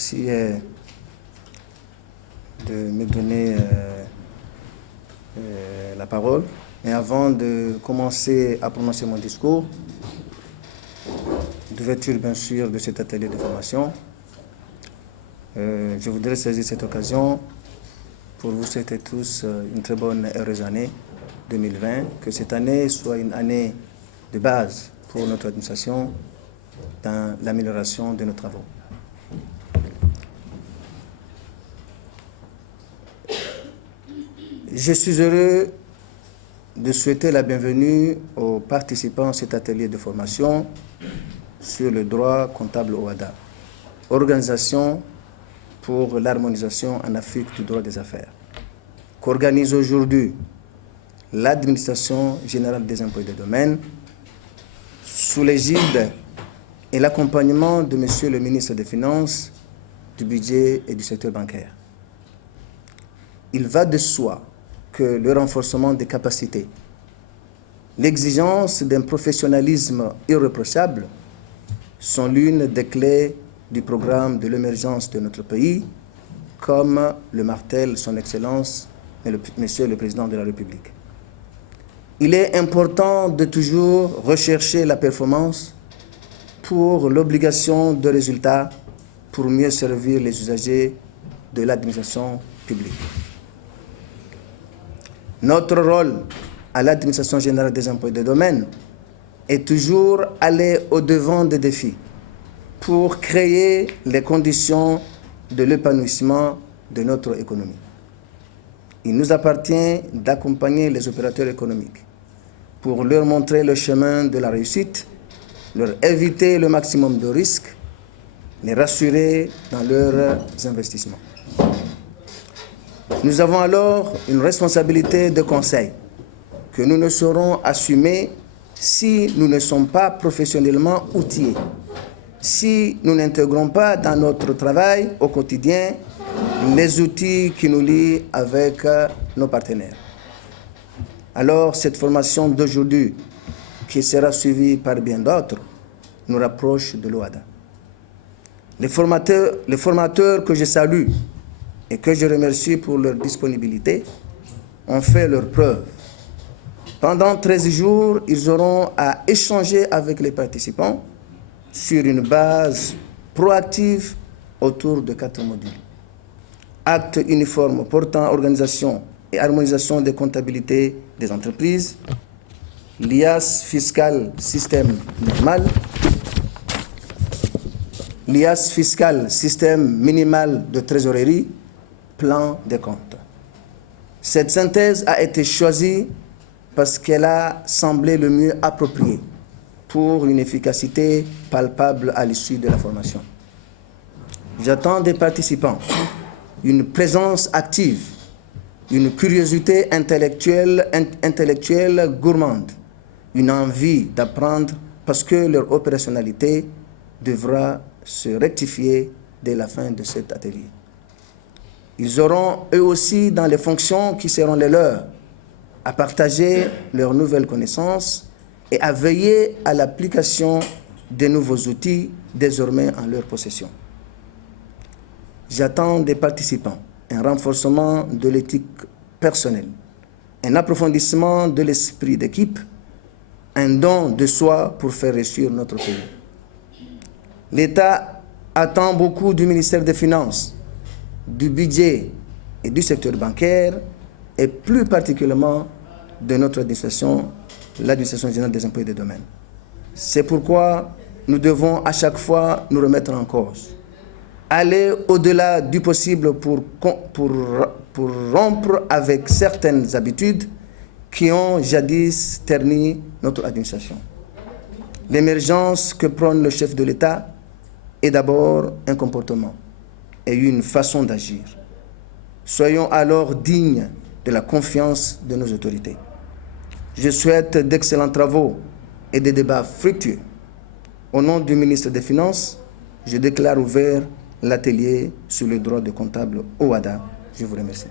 Merci de me donner la parole. Mais avant de commencer à prononcer mon discours, d'ouverture bien sûr de cet atelier de formation, je voudrais saisir cette occasion pour vous souhaiter tous une très bonne et heureuse année 2020, que cette année soit une année de base pour notre administration dans l'amélioration de nos travaux. Je suis heureux de souhaiter la bienvenue aux participants à cet atelier de formation sur le droit comptable OHADA, Organisation pour l'harmonisation en Afrique du droit des affaires, qu'organise aujourd'hui l'Administration générale des impôts et des domaines sous l'égide et l'accompagnement de Monsieur le ministre des Finances, du Budget et du secteur bancaire. Il va de soi que le renforcement des capacités, l'exigence d'un professionnalisme irréprochable sont l'une des clés du programme de l'émergence de notre pays, comme le martèle son Excellence, Monsieur le Président de la République. Il est important de toujours rechercher la performance pour l'obligation de résultats pour mieux servir les usagers de l'administration publique. Notre rôle à l'Administration générale des impôts et des domaines est toujours aller au-devant des défis pour créer les conditions de l'épanouissement de notre économie. Il nous appartient d'accompagner les opérateurs économiques pour leur montrer le chemin de la réussite, leur éviter le maximum de risques, les rassurer dans leurs investissements. Nous avons alors une responsabilité de conseil que nous ne saurons assumer si nous ne sommes pas professionnellement outillés, si nous n'intégrons pas dans notre travail au quotidien les outils qui nous lient avec nos partenaires. Alors cette formation d'aujourd'hui, qui sera suivie par bien d'autres, nous rapproche de l'OHADA. Les formateurs que je salue et que je remercie pour leur disponibilité ont fait leur preuve. Pendant 13 jours, ils auront à échanger avec les participants sur une base proactive autour de 4 modules. Acte uniforme portant organisation et harmonisation des comptabilités des entreprises, l'IAS fiscal système normal, l'IAS fiscal système minimal de trésorerie, plan des comptes. Cette synthèse a été choisie parce qu'elle a semblé le mieux appropriée pour une efficacité palpable à l'issue de la formation. J'attends des participants une présence active, une curiosité intellectuelle gourmande, une envie d'apprendre parce que leur opérationnalité devra se rectifier dès la fin de cet atelier. Ils auront eux aussi dans les fonctions qui seront les leurs à partager leurs nouvelles connaissances et à veiller à l'application des nouveaux outils désormais en leur possession. J'attends des participants un renforcement de l'éthique personnelle, un approfondissement de l'esprit d'équipe, un don de soi pour faire réussir notre pays. L'État attend beaucoup du ministère des Finances, du budget et du secteur bancaire, et plus particulièrement de notre administration, l'Administration générale des impôts et des domaines. C'est pourquoi nous devons à chaque fois nous remettre en cause, aller au-delà du possible pour rompre avec certaines habitudes qui ont jadis terni notre administration. L'émergence que prône le chef de l'État est d'abord un comportement et une façon d'agir. Soyons alors dignes de la confiance de nos autorités. Je souhaite d'excellents travaux et des débats fructueux. Au nom du ministre des Finances, je déclare ouvert l'atelier sur le droit de comptable OHADA. Je vous remercie.